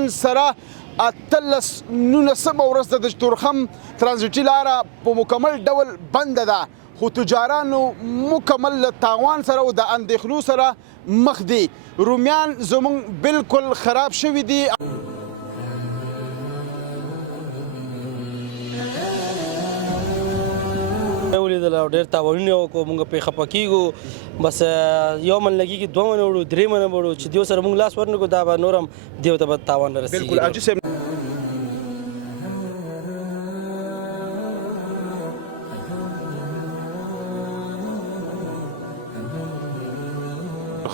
نن سره 19 ورځ د تورخم ترانزیټي لاره په مکمل ډول بنده ده، خو تجارانو مکمل له تاوان سره او د اندېښنو سره مخ دي. رومیان زموږ بالکل خراب شوي دي. ولیدل او ډېر تاوانونه وکړو، موږ پرې خفه کېږو. بس یو من لګېږي 2 منه وړو 3 منه وړو چې دیو سره موږ لاس ورنکړو دا به نور هم دیو ته به تاوان رسېږي. بالکل حاجي صاحب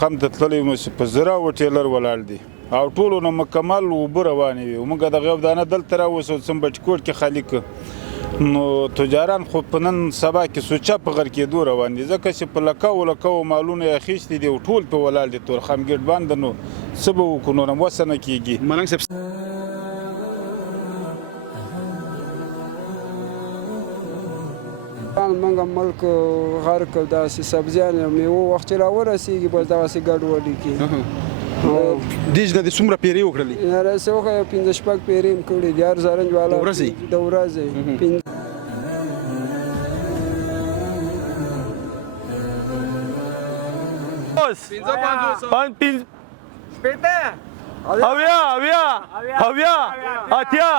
خم ته تللی په زره و ټیلر ولاړ دي او ټولو نه مکمل اوبه روانې وي. موږ دغه دانه دلته راوسو سمبټکوټ کې خالي کړ، نو تجاران خو په نن سبا کې سوچه په غر کېدو روان دي، ځکه چې په لکو مالونه یې اخیستي دي او ټول په ولاړ دي تورخم ګېټ باندې. نو څه به وکړو، نور هم وسه نه کېږي. ملنګ صاحب موږ ملک غرق کړ، داسې سبزیان او میوه وخت چې راورسېږي بس دغسې ګډوډي کېږي. دیج نه د څومره پیرې وکړلې؟ یاره څه وښیه 15-16 پیرې مې کړي دي، هر زرنج والا د ورځې اویا اتیا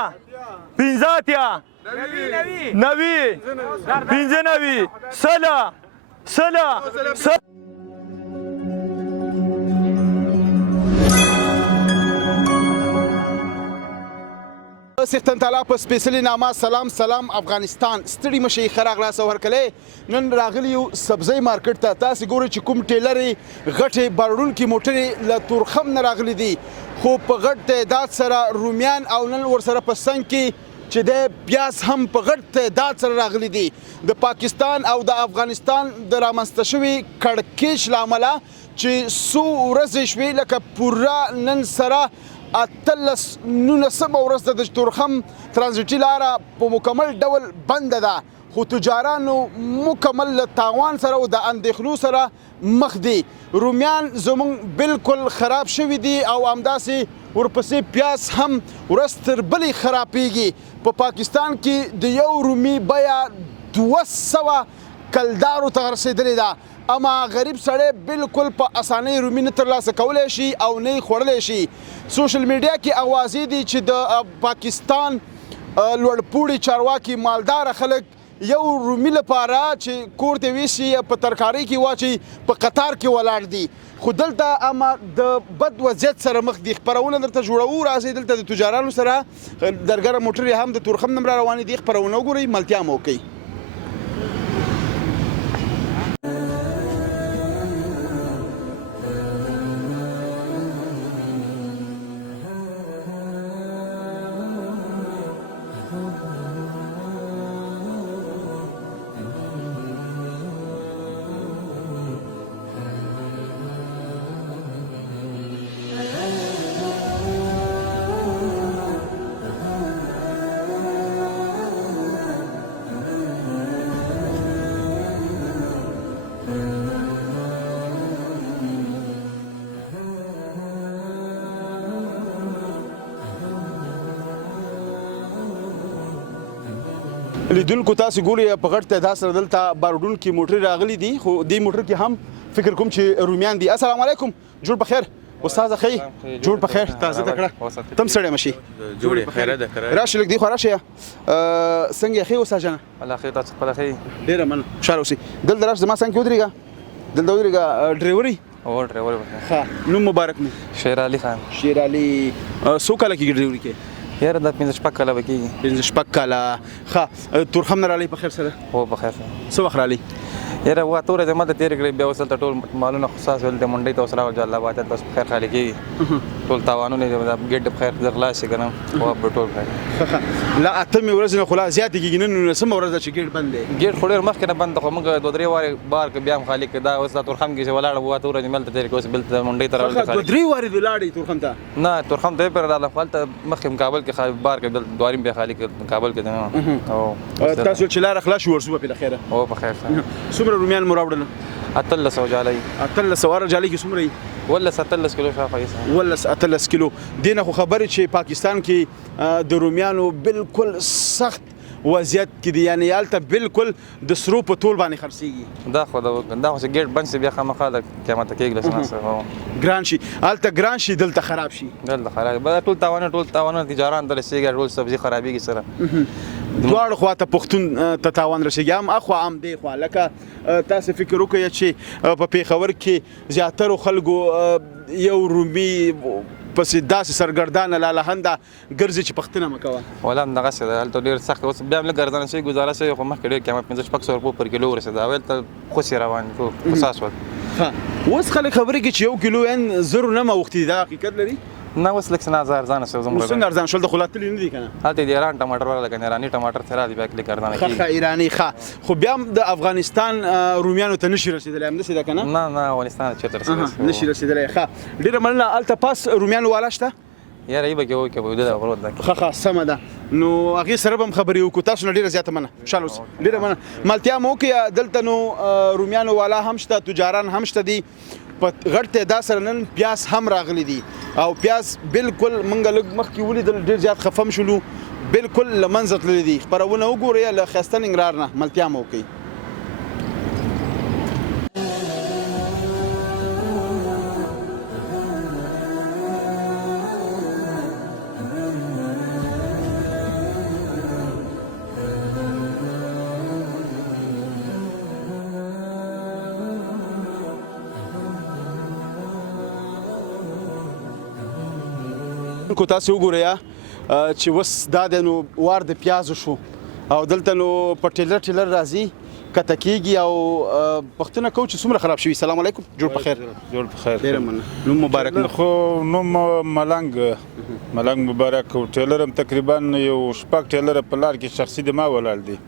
15 نوي 15 سلا سیختن تعالی په سپیشلی نامه سلام افغانستان. ستړي مشي خراغ لا سو هرکلې نن راغلی یو سبزی مارکیټ ته. تاسو ګورئ چې کوم ټیلرې غټې بارډونکي موټرې له تورخم نه راغلي دي، خو په غټ تعداد سره رومیان او نن ورسره په څنګ کې چې د پیاز هم په غټ تعداد سره راغلي دي. د پاکستان او د افغانستان د رامنځته شوي کړکېچ له امله چې څو ورځې شوې لکه پوره نن سره 19 ورځ د تورخم ترانزیټي لاره په مکمل ډول بنده ده، خو تجارانو مکمل له تاوان سره او د اندېښنو سره مخ دي. رومیان زموږ بالکل خراب شوي دي او همداسې ورپسې پیاز هم ورځ تر بلې خرابېږي. په پاکستان کې د یو رومي بیه 200 کلدارو ته رسېدلې ده، اما غریب سړی بالکل په اسانۍ رومي نه ترلاسه کولی شي او نه یې خوړلی شي. سوشل میډیا کې اوازې دي چې د پاکستان لوړپوړي چارواکي مالداره خلک یو رومي لپاره چې کور ته ویسي په ترکارۍ کې واچي په قطار کې ولاړ دي، خو دلته اما د بد وضعیت سره مخ دي. خپرونه درته جوړوو، راځئ دلته د تجارانو سره درګره موټرې هم د تورخم نه روانې دي، خپرونه وګورئ، ملتیا مو وکړئ. لیدونکو تاسو ګورئ په غټ تعداد سره دلته بارډونکي موټرې راغلي دي، خو دې موټر کې هم فکر کوم چې رومیان دي. السلام علیکم، جوړ بخیر استاد ښه جوړ بخیر تازه تکړه تم سړی مشي جوړ خیره ده کرا راشه لګ دی خو راشه څنګه ښه اوسه جنا الله خیر تاسو په خیر ډیر من خوشاله اوسئ. دل دراش زما څنګه ودرېګا دل ودرېګا ډرایوري او ډرایور ښه نوم مبارک مې شیر علي خان. شیر علي څو کاله کې ډرایوري کې؟ یاره دا 15 کاله وکیږي. 15 کاله ښه تورخم نه رالی په خیر سره؟ هو په خیر سره. څه وخت رالی؟ یاره وا توره زما د تیر کړی بیا وسل ټول مالونه خصاص ول د منډي ته وسره الله بات بس په خیر خالي کیږي ټول تاوانونه ګډ په خیر در لاس کنه او په ټول خیر لا اتم ورځ نه خلا زیات کیږي نن سم ورځ چې ګډ بند دی ګډ خوري مخ کنه بند خو موږ دوه درې واره بار کې بیا خالي کدا اوس تورخم کې ولاړ وو توره مل ته تیر کوس بل منډي ته راول دوه درې واره ولاړې تورخم ته نه تورخم ته پر الله خپل مخ مقابل کې بار کې دواریم بیا خالي مقابل کې او تاسو چې لار اخلاص ورسوه په خیره او په خیر څومره رومیان مراوړل اتلس او جالي اتلس واره جالي کې څومره ولا 17 کیلو شاوخوا یې ولس اتلس کیلو دینه خو خبرې چې پاکستان کې د رومیانو بالکل سخت وضعیت کې دي یعنی هلته بالکل د سرو په تول باندې خرڅېږي دا خو چې ګیټ بند شي بیا خامخا د قیامت کېږي لسنه ګران شي هلته ګران شي دلته خراب شي دلته خراب به ټول تاوانونه تجاران در رسېږي ټول سبزي خرابېږي سره دواړو خواته پښتون ته تاوان رسېږي هم اخوا هم دی خوا لکه تاسو فکر وکړئ چې په پېښور کې زیاترو خلکو یو رومي پسې داسې سرګردانه لالهنده ګرځي چې پښتنه مه کوه ولا هم دغسې ده هلته ډېر سخت اوس بیا هم لږ ګردانه شوي ګزاره شوې خو مخکې ډېر قیمت 500 روپو پر کیلو ورسېده اول ته خوشې روان دي خساس ول اوس خلک خبرې کوي چې یو کیلو ان زرو نه اوختي دا حقیقت لري نه اوس لږ څه نه ارزانه شوی زموږ څنګه ارزان شول د خو لا تللي نه دي که نه هلته د ایران ټماټر والا لکه ایراني ټماټر ته راځي بیا لږ ارزانه کېږي ښه ایراني ښه خو بیا هم د افغانستان رومیانو ته نشي رسېدلی همداسې ده که نه نه افغانستان چېرته رسېدلی نشي رسېدلی ښه ډېره مننه هلته پاس رومیانو والا شته یاره یې به کې وکړي به ده غرور ده ښه سمه ده نو هغې سره به هم خبرې وکړو تاسو نه ډېره زیاته مننه خوشحاله اوسئ ډېره مننه مالتیا مو وکړئ دلته نو رومیانو والا هم شته تجاران هم شته دي په غټ تعداد سره نن پیاز هم راغلی دي او پیاز بالکل موږ لږ مخکې ولیدل ډېر زیات خفه هم شولو بالکل له منځه تللي دي خپرونه وګورئ له ښایسته ننګرهار نه ملتیا مو وکړئ کو تاسو وګورئ چې وس دا د نو وار د پیازو شو او دلته نو په ټیلر راځي کته کېږي او پښتنه کوو چې څومره خراب شوي سلام علیکم جوړ په خیر جوړ په خیر ډېره مننه نوم مبارک مو خو نوم ملنګ مبارک ټیلر هم تقریبا یو شپږ ټیلر په لار کې شخصي د ما ولاړ دي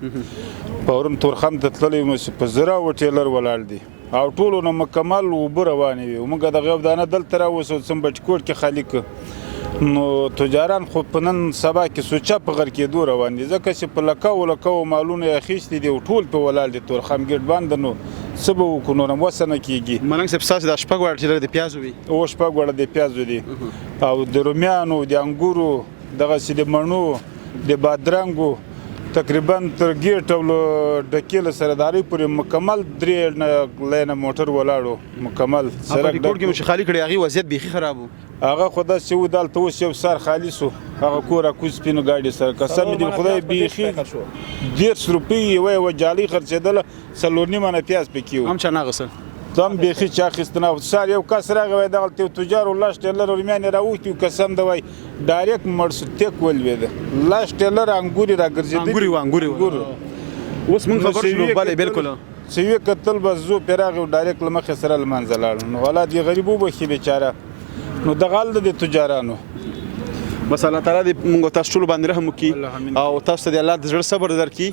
په ورم تورخم ته تللی وم چې په زره و ټیلر ولاړ دي او ټولو نه مکمل اوبه روانې وي موږ د غیب دانه دلته راوسو څمبټ کوټ کې خالي کړ نو تجاران خو په نن سبا کې سوچه په غر کېدو روان دي ځکه چې په لکو مالونه یې اخیستي دي او ټول په ولاړ دي تورخم ګیټ بند نو څه به وکړو نور هم وسه نه کېږي ملنګ صاحب ستاسې دا شپږ واړه ټیلر د پیازو وي او شپږ واړه د پیازو دي او د رومیانو د انګورو دغسې د مڼو د بادرنګو تقریبا تر ګیټ او ډکیله سرداري پورې مکمل 3 لینه موټر ولاړو مکمل سړک ټول کې مو خالی کړی هغې وضعیت بیخي خراب و هغه خو داسې و دلته اوس یو سر خالي سو هغه کور کوز سپینو ګاډي سره قسم دې خدای بیخي 10 روپۍ یوه جالۍ خرڅېدله 4.5 نه پیاز پکې و هم چا نه اخیستل دم بیخي چا اخیستنه سار یو کس راغی وایي دغلته یو تجار و لاس ټیلر رومیان یې راوښتي و قسم ده وایي ډایرکټ مړ سو تیک ولوېده لاس ټیلر انګور یې راګرځېدلي انګور اوس موږ خبر شو بلې بالکل چې ویې کتل بس زو پرې راغی و ډایرکټ له مخې سره له منځه لاړو نو اولاد یې غریب وبخي بیچاره نو دغه حال د تجارانو بس الله تعالی دې موږ تاسو ټول باندې رحم وکړي او تاسو ته د الله د زړه صبر درکړي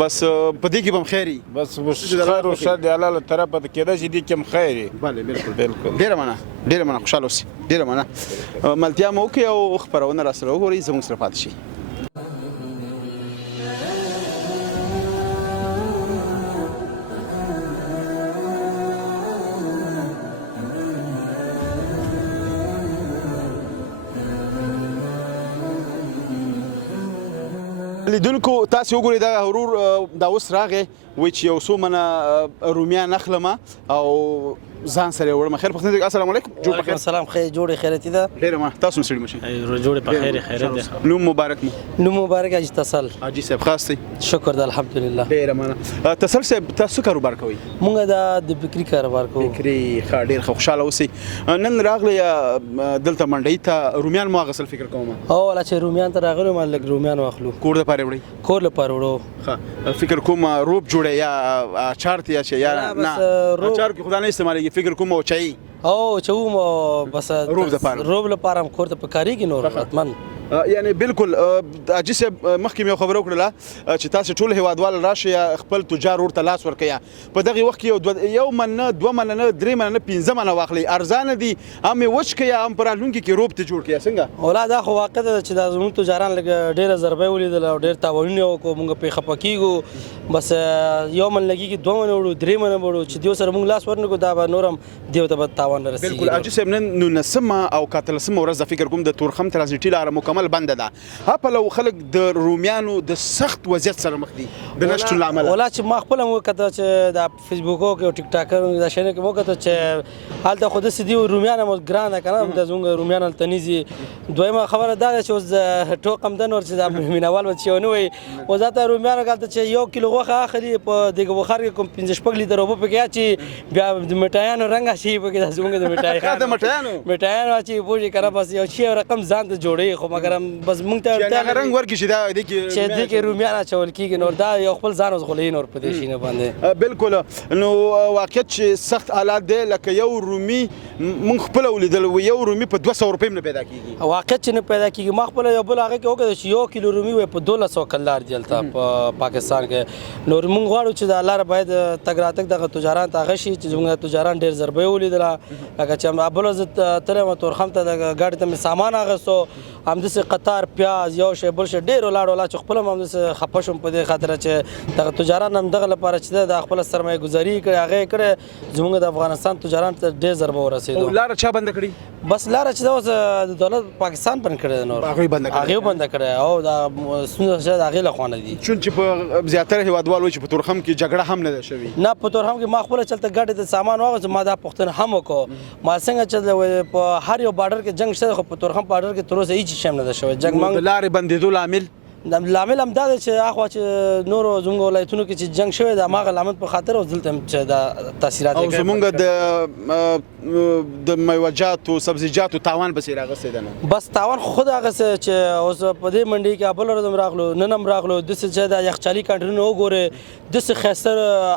بس په دې کې به هم خیر وي بس خیر او شر د الله له طرفه د کېدای شي دې کې هم خیر وي بله بالکل ډېره مننه خوشحاله اوسئ ډېره مننه ملتیا مو وکړئ او خپرونه راسره وګورئ زموږ سره پاتې شئ لیدونکو تاسو وګورئ دا ورور دا اوس راغی وایي چې یو څو منه رومیان اخلمه او ځان سره یې وړم خیر پښتون السلام علیکم جوړ په خیر السلام خیر جوړې خیرتي ده ډېره مننه تاسو هم ستړي مه شئ جوړې په خیر خیرت ده نوم مبارک مو نوم مبارک حاجي تسل حاجي صاحب خاص دی شکر ده الحمدلله ډېره مننه تسل صاحب تاسو کاروبار کوئ مونږ د فکري کاروبار کوو فکري ښه ډېر ښه خوشحاله اوسئ نن راغلی دلته منډۍ ته رومیان مو اخیستل فکر کوم او والا چې رومیان ته راغلو ما لږ رومیان واخلو کور دپاره وړئ کور لپاره وړو ښه فکر کوم روب جوړی یا اچار ته یا نه اچار کې خدا نه استعمالېږي فکر کوم او چای او چوم بس روب لپاره روب لپاره هم کور ته پکارېږي نور حتما یعنی بالکل حاجي صاحب مخکې مې خبره وکړله چې تاسو ټول هیوادوال راشئ خپل تجار ورته لاس ورکړئ په دغه وخت کې یو من نه دوه من نه درې من نه پنځه من واخلئ ارزانه دي هم یې وچ کړئ هم په راتلونکي کې روب ته جوړ کړئ څنګه ولا دا خو واقع ده چې دا زموږ تجاران لږ ډېره ضربه ولیدل او ډېر تاوانونه وکړو موږ پرې خفه کېږو بس یو من لګېږي دوه منه وړو درې منه وړو چې دیو سره موږ لاس ورنکړو دا به نور هم دیو ته به تاوان رسېږي بالکل حاجي صاحب نن 19 او 14 ورځ فکر کوم د تورخم ترانزیټي لاره مکمل بنده ده هپه لو خلک د رومیانو د سخت وضعیت سره مخ دي د نشتون له امله ولا چې ما خپله مو وکتل چې د فیسبوک او ټیک ټاکر دا شیانو کې مو وکتل چې هلته خو داسې دي رومیان هم ګرانه که نه د زموږ رومیان هلته نیزي دویمه خبره دا ده چې اوس ټوقم ده نور چې دا مینوال به چې ونه وایي اوس هلته رومیانو هلته چې 1 کیلو غوښه اخلي په دغه بخار کې کوم 15 لیټر اوبه پکې اچي بیا د مټایانو رنګ اچي پکې دا زموږ د مټای د مټایانو اچي پوجي کنه بس یو شی رقم ځان ته جوړي خو مګر بس مونږ ته هغه رنګ ورکړي چې دا چې دې کې رومیان اچول کېږي نور دا یو خپل ځان اوس غولوي نور په دې شي نه باندې بالکل نو واقعیت چې سخت حالات دی لکه یو رومي مونږ خپله ولیدل یو رومي په 200 روپۍ نه پیدا کېږي واقعیت چې نه پیدا کېږي ما خپله یو بل هغه کې وکړل چې 1 کیلو رومي وای په 1200 کلار دی هلته په پاکستان کې نور مونږ غواړو چې دا لاره باید تګ راتګ دغه تجاران ته هغه شي چې زموږ تجاران ډېر ضربه یې ولیدله لکه چې بله زه تللی وم تورخم ته ګاډي ته مې سامان اخیستو همداسې قطار پیاز یو شی بل شی ډېر ولاړ ولا چې خپله هم همداسې خفه شوم په دې خاطره چې دغه تجاران هم دغه لپاره چې د خپله سرمایه ګزاري کړې هغه یې کړې زموږ د افغانستان تجاران ته ډېر ضربه ورسېدو لاره چا بنده کړي بس لاره چې دا اوس د دولت پاکستان بند کړی دی نور هغې بنده کړی او دا ستونزه شاید هغې له خوا نه دي چون چې په زیاتره هیوادوال وایي چې په تورخم کې جګړه هم نه ده شوې نه په تورخم کې ما خپله چلته ګاډي ته سامان واغوست ما دا پوښتنه هم وکړو ما څنګه چې په هر یو بارډر کې جنګ شته خو په تورخم بارډر کې تر اوسه هېڅ شی هم نه ده شوی جنګ د لارې بندېدو لامل لامل هم دا دی چې هخوا چې نورو زموږ ولایتونو کې چې جنګ شوی د هماغه لامل په خاطر اوس دلته هم چې دا تاثیرات او زمونږ د میوجاتو سبزیجاتو تاوان پسې راغستی ده نو بس تاوان خود هغسې چې اوس په دې منډۍ کې بله ورځ هم راغلو نن هم راغلو داسې چې دا یخچالي کانټینونه وګورې داسې ښایسته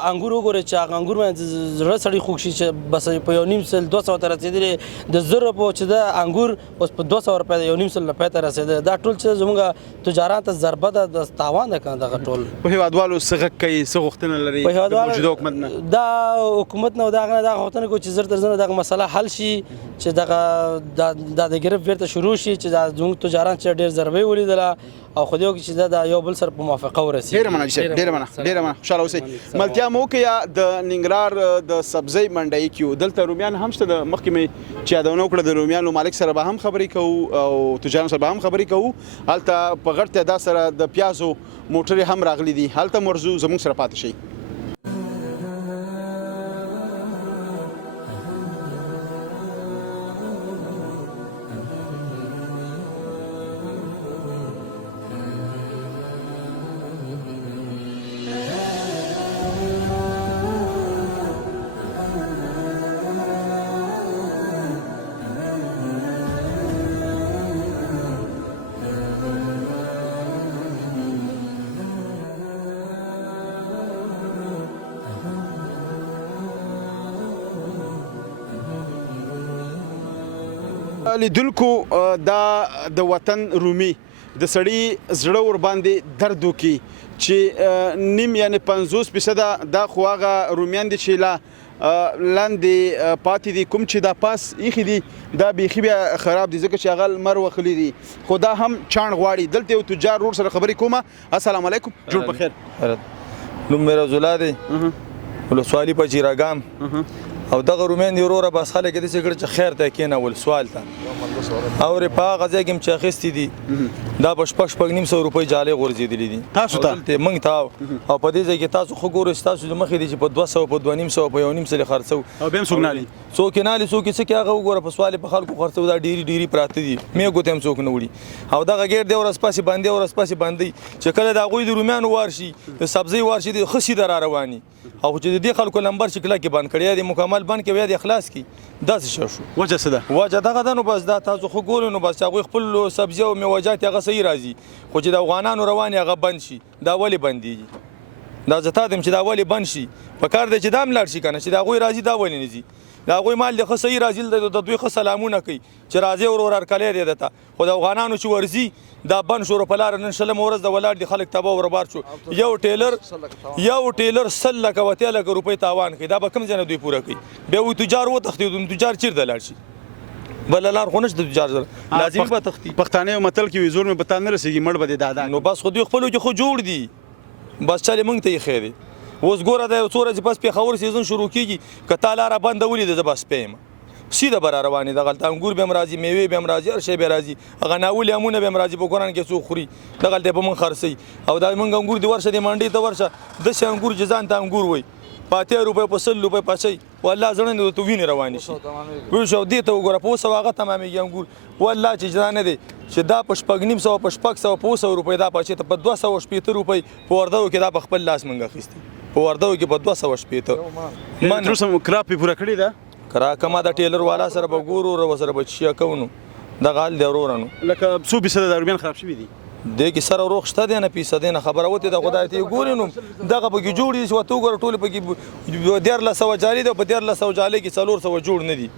انګور وګورې چې هغه انګور باندې زړه سړی خوږ شي چې بس په 1.5 سل 200 ته رسېدلې د 1000 روپیو چې دا انګور اوس په 200 روپۍ د 1.5 سل روپۍ ته رسېده دا ټول چې زموږ تجاران ته ضربه ده د تاوان ده کنه دغه ټول په هیوادوالو څه غږ کوي څه غوښتنه لري په موجوده حکومت نه دا حکومت نه دغه غوښتنه کوي چې زر تر زر دغه مسله حل شي چې دغه د ګرفت بیرته شروع شي چې دا زموږ تجاران چې ډېر ضربې ولیدله او خو دې وکړي چې دا یو بل سره په موافقه ورسېږي ډېره مننه ډېره مننه خوشحاله اوسئ ملتیا مو وکړه د ننګرهار د سبزۍ منډۍ کې دلته رومیان هم شته د مخکې مې چې یادونه وکړه د رومیانو مالک سره به هم خبرې کوو او تجارانو سره به هم خبرې کوو هلته په غټ تعداد سره د پیازو موټرې هم راغلي دي هلته مرزو زموږ سره پاتې شئ لیدونکو دا د وطن رومي د سړی زړه ور باندې درد وکي چې نیم یعنی 50% دا خو هغه رومیان دي چې لا لاندې پاتې دي کوم چې دا پاس ایخي دي دا بیخي بیا خراب دي ځکه چې هغه لمر وخلی دي خو دا هم چاڼ غواړي دلته یو تجار ورور سره خبرې کومه السلام علیکم جوړ په خیر نوم مې رزولا دی ولسوالي په جیراګام او دغه رومیان دی وروره بس خلک داسې کړه چې خیر ته کېنول سوال ته او په هغه ځای کې هم چې اخیستي دي دا په 900 روپۍ جالۍ غورځېدلي دي تاسو ته موږ ته او په دې ځای کې تاسو خو ګورئ چې تاسو مخکې دي چې په 200 په 2.5 په 1.5 سل خرڅو او بیا هم څوک نالي څوک نالي څوک څه کې هغه وګوره په سوال په خلکو خرڅو دا ډېری پراته دي مې ګوتم څوک نه وړي او دغه ګیر دی ورځ پاسې باندې ورځ پاسې باندې چې کله د هغوی د رومیانو وار شي د سبزۍ وار شي د ښه شي در رواني او چې د دې خلکو لمبر چې کله کې بند کړی دی مکمل بند کې بیا د اخلاص کی داسې شو وجه څه ده وجه دغه ده نو بس دا تاسو خو ګورئ نو بس هغوی خپل سبزي او میوجات هغه صحیح راځي خو چې د افغانانو روانې هغه بند شي دا ولې بندېږي دا زه تا دم چې دا ولې بند شي په کار دی چې دا هم لاړ شي که نه چې د هغوی راځي دا ولې نه ځي د هغوی مال د ښه صحیح راځي د دوی ښه سلامونه کوي چې راځي ورور هرکلی دی درته خو د افغانانو چې ورځي دا بند شو په لاره نن شلمه ورځ د ولاړ دي خلک تباه وربار شو یو ټیلر 100 لکه 80 لکه روپۍ تاوان کوي دا به کوم ځای نه دوی پوره کوي بیا وایي تجار وتښتېدو نو تجار چېرته لاړ شي بله لار خو نشته تجار سره لازمي به تښتي پښتانه یو متل کې وي زور مې په تا نه رسېږي مړ به دې دادا نو بس خو دوی خپلو کې خو جوړ دي بس چلې موږ ته یې ښی دی اوس ګوره دا یو څو ورځې پس پېښور سیزن شروع کېږي که تا لاره بنده ولیده زه بس پی یم سیده به را روانې دغلته انګور به هم راځي میوې به هم راځي هر شی به راځي هغه ناولې امونه به هم راځي په قرآن کې څوک خوري دغلته به موږ خرڅوي او دا موږ انګور دې ورشه دې منډۍ ته ورشه داسې انګور چې ځان ته انګور وایي په 80 روپۍ په 100 روپۍ په اچوي والله زړه نه ورته وینې روانې شي پوه شو دې ته وګوره په 100 هغه تمامېږي انګور والله چې دا نه دی چې دا په 950 په 600 په 100 روپۍ دا په اچوي ته په 280 روپۍ په وردګو کې دا په خپل لاس موږ اخیستي په وردګو کې په 280 من تر اوسه کراپ یې پوره کړې ده کما د ټیلر والا سره به ګورو ور سره به چیا کوو دغه حال دی ورورانو لکه څو فیصده د رومیان خراب شوي دي دې کې سره روغ شته دی نه فیصد نه خبره وته د خدای ته ګوري نو دغه پکې جوړ دي چې وته ګور ټول پکې 1300 جالي دی په 1300 جالي کې 400 جوړ نه دي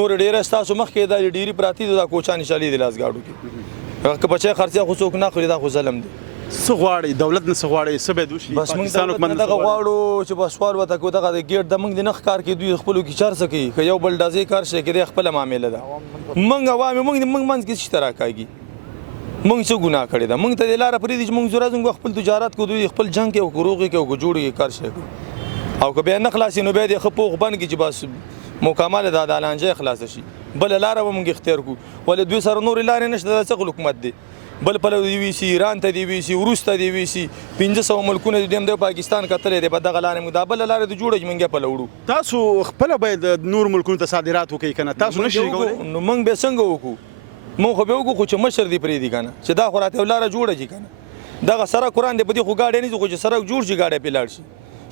نور ډیره ستاسو مخ کې د ډیری پراتی د کوچانی شالي د لاس گاډو کې هغه بچي خرچه خو څوک نه خوري دا خو ظلم دی څه غواړي دولت نه څه غواړي څه باید وشي بس موږ دغه غواړو چې بس سوال وته کو دغه د ګیټ د موږ د نخ کار کې دوی خپلو کې چار سکی که یو بل ډازې کار شي کې د خپل معاملې ده موږ عوام موږ منځ کې اشتراک کوي موږ څه ګناه کړی ده موږ ته د لاره پرې دي چې موږ زړه خپل تجارت کو دوی خپل جنگ کې او ګروغي کې او جوړي کار شي او که بیا نه خلاصي نو بیا د خپوغ بن کې چې بس مکمل د اعلانجه خلاص شي بل لاره به موږ اختیار کو ولې دوی سره نور لارې نشته د څه حکومت دی بل پلو دی وی سی ایران ته دی وی سی وروسته دی وی سی 500 ملکونه دي د پاکستان کتلې دی په دغه لارې موږ د بل لارې د جوړه منګه په لوړو تاسو خپل باید نور ملکونو ته صادرات وکړئ کنه تاسو نشئ کولای نو موږ به څنګه وکړو موږ خو به وکړو خو چې مشر دی پرې دی کنه چې دا خو راته لاره جوړه شي کنه دغه سره قرآن دی په دې خو گاډي نه خو چې سره جوړ شي گاډي په لاړ شي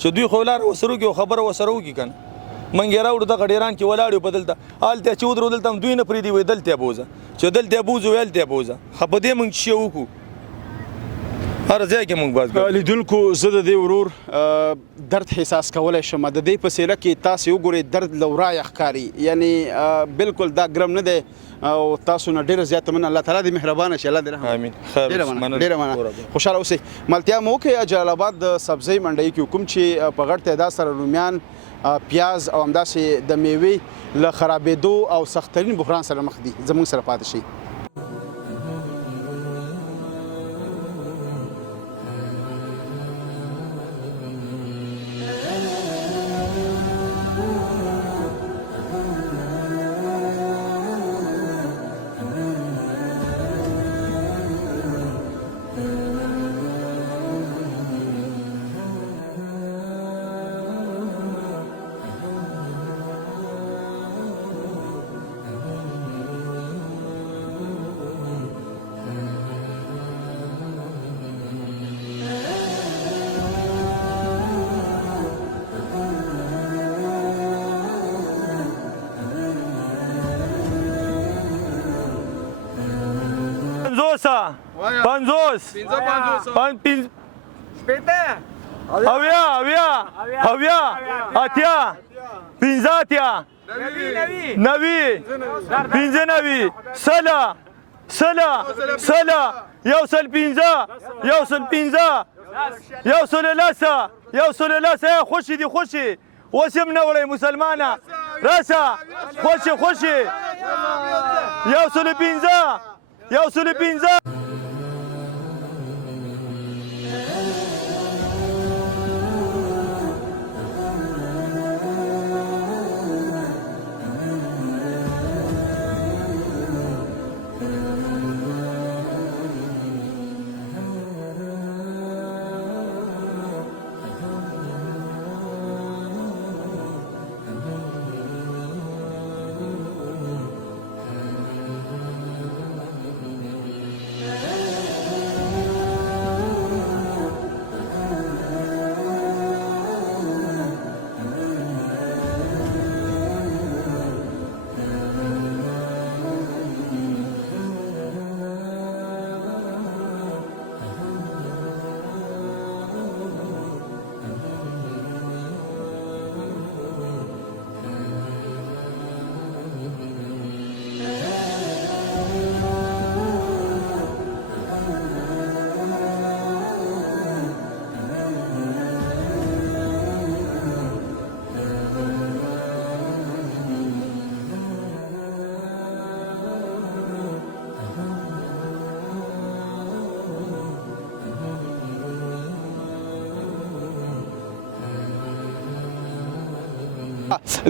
چې دوی خو لاره وسرو کې خبره وسرو کې کنه منګ راوړو د غډیران کې ولاړو بدلته آلته چې ودرو دلته دوی نه پرې دی وې دلته بوزه چې دلته بوزو ویلته بوزه خو په دې موږ شي وکړو هر ځای کې موږ باز لیدونکو زه د دې ورور درد احساس کولی شم د دې په څیره کې تاسو وګورئ درد لورای ښکاري یعنی بالکل دا ګرم نه دی او تاسو نه ډېره زیاته مننه الله تعالی دې مهربانه شي الله دې رحم امین خیر ډېره مننه خوشحاله اوسئ ملتیا مو وکړئ جلال آباد د سبزۍ منډۍ کې کوم چې په غټ تعداد سره رومیان پیاز او همداسې د میوې له خرابېدو او سختترین بحران سره مخ دي زموږ سره پاتې شي پنځوس اویا اتیا پنځه اتیا نوي پنځه نوي سله یو سل پنځه یو سل لسه خوشي دي خوشي اوس هم نه وړی مسلمانه راسه خوشي یو سل پنځه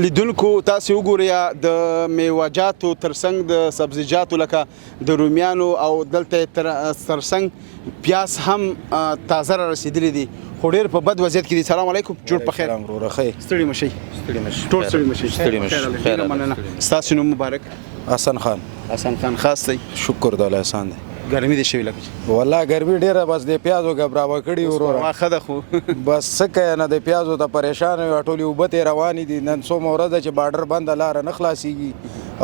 لیدونکو تاسو وګورئ د میوه‌جاتو ترڅنګ د سبزیجاتو لکه د رومیانو او دلته ترڅنګ پیاز هم تازه را رسیدلی دي خو ډېر په بد وضعیت کې دي. سلام علیکم، جوړ په خیر. ستړي مشئ، ټول ستړي مشئ. ډېره مننه. ستاسو نوم مبارک؟ حسن خان. حسن خان خاص دی. شکر د الله احسان دی. ګرمي دي شوي لکه والله ګرمي ډیره بس د پیازو غبراوه کړي وروره واخه ده خو بس څه نه د پیازو ته پریشان یو ټولي وبته روانې دي نن څو مورده چې بارډر بند لار نه خلاصيږي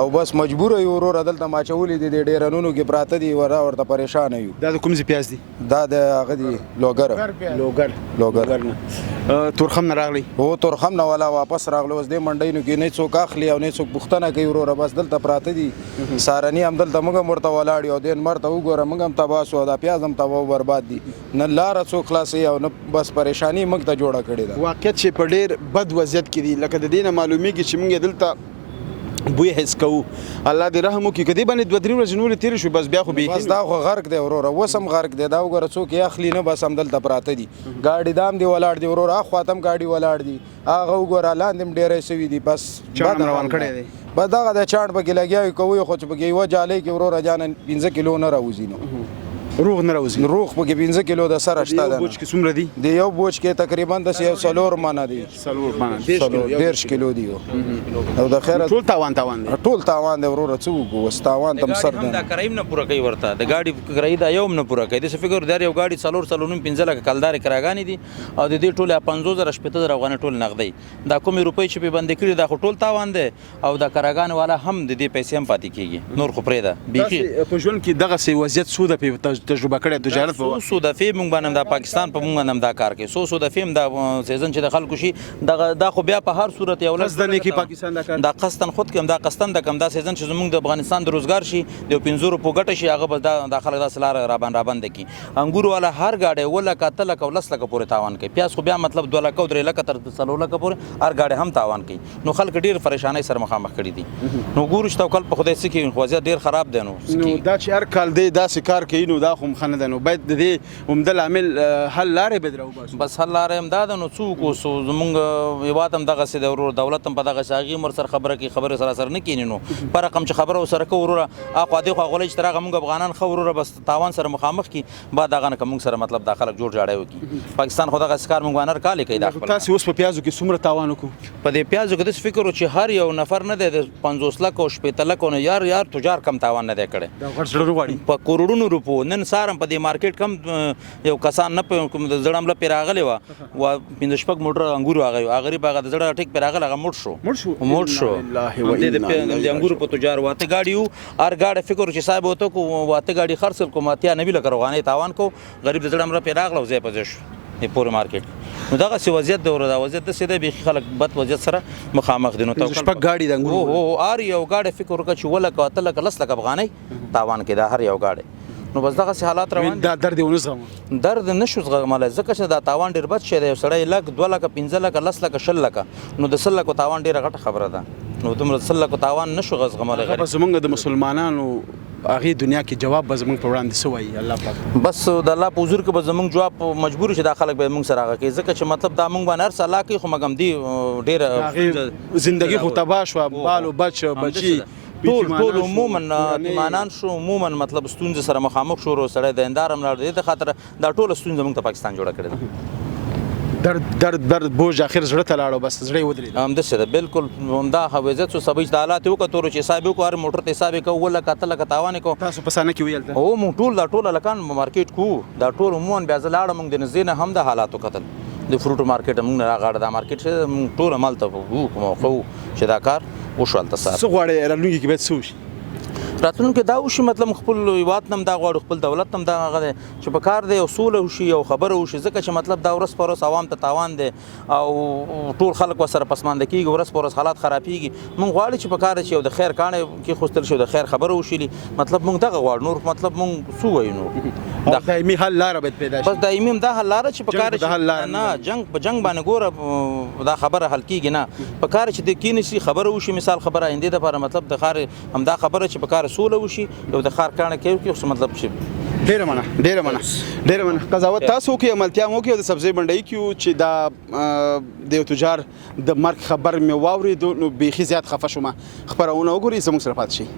او بس مجبور یو وروره دلته ما چولې دي د ډیرانونو کې پراته دي ورته پریشان یو. دا د کوم ځای پیاز دي؟ دا د هغه دي لوګر تورخم نه راغلی هو تورخم نه والا واپس راغلو اوس د منډینو کې نه څوک اخلي او نه څوک پښتنه کوي وروره بس دلته پراته دي سارنی هم دلته موږ ورته ولاړ یو دین مرته وګوره موږ هم تباسو دا پیاز هم تباہ برباد دي نه لار څوک خلاصي او نه بس پریشانی موږ ته جوړه کړې ده. واقعیت چې په ډېر بد وضعیت کې دي لکه د دې نه معلومیږي چې موږ دلته بوی حس کوو. الله دې رحم وکړي. کدی باندې 2-3 ورځې نورې تېرې شوې بس بیا خو بس دا خو غرق دی وروره اوس هم غرق دی دا وګوره څوک یې اخلي نه بس هم دلته پراته دي ګاډي دام دی ولاړ دی وروره اخوا ته هم ګاډي ولاړ دي هغه وګوره لاندې هم ډېری سوي دي بس چاڼ روان کړی دی بس دغه د چاڼ پکې لګیا وي کوي خو چې پکې یوه جالۍ کې وروره جانه 15 کیلو نه راوځي نو روغ نه راوځي روغ پکې 15 کیلو د سره شته ده. یو بوج کې څومره دي؟ د یو بوج کې تقریبا د 4 منه دي 10 کیلو دي او د خیره ټول تاوان دی ټول تاوان دی وروره څه وګو وس تاوان تم سر دا کرایم نه پوره کوي ورته د ګاډي کرایي دا یوم نه پوره کوي د فکر دار یو ګاډي 4 لکه کلدار کراګانی دي او د دې ټول 50000 شپته افغان ټول نغدي دا کومې روپۍ چې په بند کړي دا ټول تاوان دی او د کراګان والا هم د دې پیسې هم پاتې کیږي نور خو پرې ده بيخي په ژوند کې دغه سي وضعیت سود په تجربه کړی تجارت په سو د فیم مونږ باندې د پاکستان په مونږ باندې دا کار کوي سو د فیم دا سیزن چې د خلکو شي دا خو بیا په هر صورت یو قصدن کې پاکستان دا کار دا قصدن خود کوم دا قصدن د کم دا سیزن چې زمونږ د افغانستان د روزګار شي د 500 روپو ګټه شي هغه بس دا خلک دا سلار رابند کی انګور والا هر گاډي ولا کتل کو لس لک پورې تاوان کوي پیاس خو بیا مطلب 2 لک او 3 لک تر 3 لک پورې هر گاډي هم تاوان کوي نو خلک ډیر پریشانای سره مخامخ کړي دي نو ګورش توکل په خدای سکی وضعیت ډیر خراب دی نو دا چې هر کال دی دا کار کوي نو دا خو مخنه ده نو باید د دې عمده عامل حل لارې بدرو بس حل لارې هم دا ده نو څوک اوسو زمونږ هېواد هم دغسې دی ورور دولت هم په دغسې هغې عمر سره خبره کوي خبرې سره نه کښېني نو په رقم چې خبره ورسره کوو وروره اخوا دېخوا غولی چې تر هغه مونږ افغانان ښه وروره بس تاوان سره مخامخ کړي بعد هغه نه که مونږ سره مطلب دا خلک جوړ جاړی وکړي پاکستان خو دغسې کار مونږ باندې هر کال یې کوي دا خپل تاسې اوس په پیازو کې څومره تاوان وکړو په دې پیازو کې داسې فکر و چې هر یو نفر نه دی د 50 لک او 15 لک نه یار تجار کم تاوان نه دی کړی دا غټ زړه غواړي په کروڑونو روپو نن سهار هم په دې مارکیټ کم یو کسان نه کوم د زړه مله پې راغلی وه و 15 موټر انګور هغه غریب هغه د زړه ټیک پې راغلی هغه موټ شو د انګورو په تجار واته ګاډي وو هر ګاډی فکر چې صاحب وته کو واته ګاډي خرڅل کوم اتیا نبی لکه روغانې تاوان کو غریب د زړه مله پې راغله ځای په ځای شو د پور مارکیټ نو دغسې وضعیت دی ورته وضعیت داسې دی بیخي خلک بد وضعیت سره مخامخ دي نو شپږ ګاډي د انګورو هر یو ګاډی فکر وکړه چې 8 لکه 8 لکه 10 لکه افغانۍ تاوان کې دا هر یو ګاډی نو بس دغسې حالات روان دا درد یې ونه زغمه درد نشو زغملی ځکه چې دا تاوان ډېر بد شی دی یو سړی لک 2 لکه 15 لکه 10 لکه 20 لکه نو د 100 لکو تاوان ډېره غټه خبره ده نو دومره 100 لکو تاوان نشو زغملی غریب زمونږ د مسلمانانو هغې دنیا کې جواب به زمونږ په وړاندې څه وایي الله پاک بس د الله په حضور کې به زمونږ جواب مجبور شي دا خلک به مونږ سره هغه کوي ځکه چې مطلب دا مونږ باندې هر څه الله کوي خو مګم دی ډېره زندگی خو تباه شوه بال و بچي ټول عموما ایمانان شو عموما مطلب ستونزې سره مخامخ شو ورو سړی د اندار هم لاړ د خاطر دا ټوله ستونزه موږ ته پاکستان جوړه کړې ده درد بوج اخر زړه ته لاړو بس زړه یې ودرېد همداسې ده بالکل همدا وضعیت شو سبا چې حالات یې وکتلو چې حساب یې وکړو هر موټر ته حساب یې کوو 8 لکه 8 لکه تاوان یې کوو تاسو په سانه کې ویل هو موږ ټول دا ټول هلکان مارکیټ کوو دا ټول عموما بیا زه لاړم موږ د نږدې نه هم د حالاتو کتل د فروټو مارکیټ موږ نه راغاړه دا مارکیټ چې موږ ټول همالته وو په موقع وو چې دا کار وشو هلته سهار څه غواړئ راتلونکي کې باید څه وشي راتلونکي دا وشي مطلب خپل هیواد نه هم دا غواړو خپل دولت نه هم دا هغه دی چې په کار دی یو سوله وشي یو خبره وشي ځکه چې مطلب دا ورځ په ورځ عوام ته تاوان دی او ټول خلک ورسره پسمانده کېږي ورځ په ورځ حالات خرابېږي موږ غواړو چې په کار چې یو د خیر کاڼی کېښودل شي د خیر خبره وشي مطلب موږ دغه غواړو نور مطلب موږ څه وایو نو دایمي حل لاره باید پیدا شي بس دایمي هم دا حل لاره چې په کار نه جنګ په جنګ باندې ګوره دا خبره حل کېږي نه په کار چې د کېنې شي خبره وشي مثال خبره آیندې دپاره مطلب د ښار همدا خبره چې په کار سوله وشي یو د ښار کاڼی کوي مطلب چې ډیره مننه قضاوت تاسو کې عملتیا مو کې د سبزی منډي کې چې دا د تجار د مرګ خبر مې واورید نو بیخي زیات خفه شوم خبرونه وګورئ زموږ سره پات شي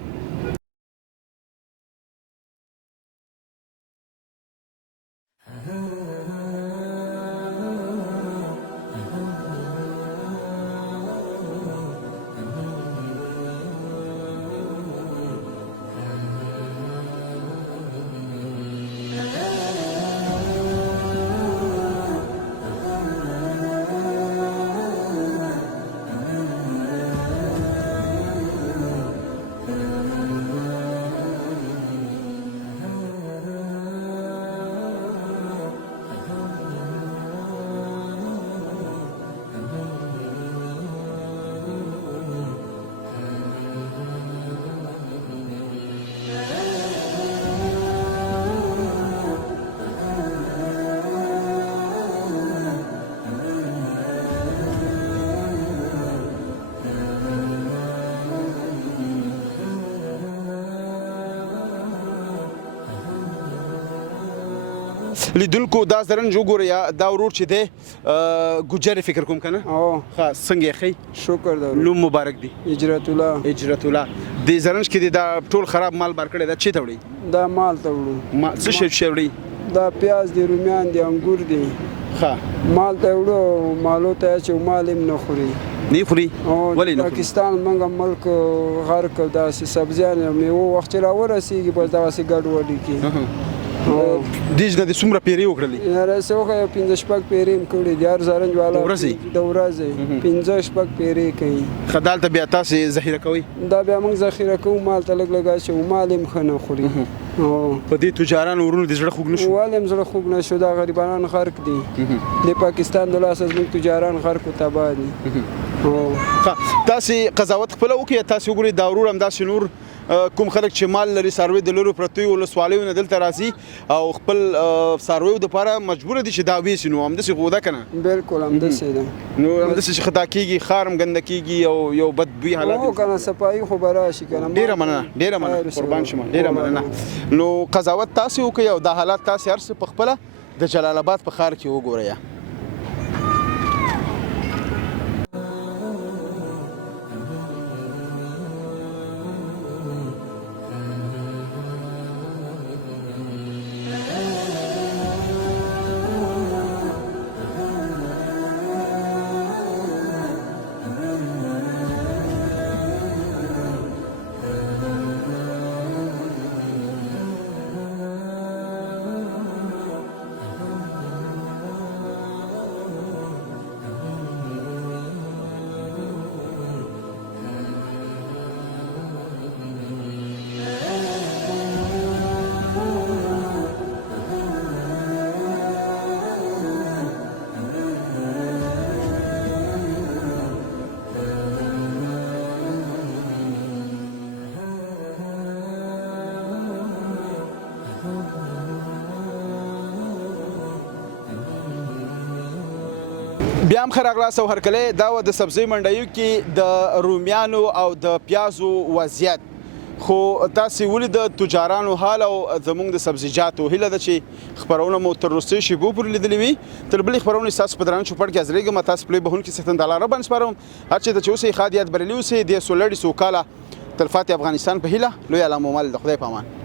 لیدونکو دا زرنج وګورئ دا ورور چې دی ګجرې فکر کوم که نه ښه څنګه یې ښی شکر د نوم مبارک دی اجرت الله د زرنج کې دی دا ټول خراب مال بار کړی دا چېرته وړي دا مال ته وړو څه شی وړي دا پیاز دی رومیان دی انګور دی ښه مال ته وړو مالو ته چې مال هم نه خوري نه خوري ولې نه پاکستان موږ ملک غرق داسې سبزیان میوه وخت چې راورسېږي بس دغسې ګډوډي کې دیج نه د څومره پیرې وکړلې یاره څه وښیه پنځه شپږ پیرې م کړي دي هر زرنج والا د ورځې پنځه شپږ پیرې کوي ښه دلته بیا تاسې ذخیره کوئ دا بیا موږ ذخیره کوو مال ته لږ لږ اچوو مال هم ښه نه خوري په دې تجارانو ورونو د زړه خوږ نه شو ولې هم زړه خوږ نه شو دا غریبانان غرق دي د پاکستان د لاسه زموږ تجاران غرق و تباه دي تاسې قضاوت خپله وکړئ تاسې وګورئ دا ورور همداسې نور کوم خلک چې مال لري څاروي د لرو پرتو ولسوالیو نه دلته راځي او خپل څارویو دپاره مجبوره دي چې دا ویسي نو همداسې خو ده که نه بلکل همداسې ده نو همداسې چې خطا کېږي ښار هم ګنده کېږي او یو بد بوی حالات که نه صفایي خو به راشي که نه ډېره مننه قربان شم ډېره مننه نو قضاوت تاسې وکړئ او دا حالات تاسې هر څه په خپله د جلال آباد په ښار کې وګورئ بیا هم ښه راغلاست او هرکلی دا وه د سبزۍ منډیو کې د رومیانو او د پیازو وضعیت خو تاسې ولید تجارانو حال او زموږ د سبزیجاتو هیله ده چې خپرونه مو تر وروستیو شیبو پورې لیدلې وي تر بلې خپرونې ستاسو په درانه چوپړ کې حاضرېږم تاسو پلی بهونکي څښتن د الله رب باندې سپارم هر چېرته چې اوسئ ښاد یاد بریالي اوسئ دې سولړې سوکاله تلفاتې افغانستان په هیله لوی الله مو مل د خدای په امان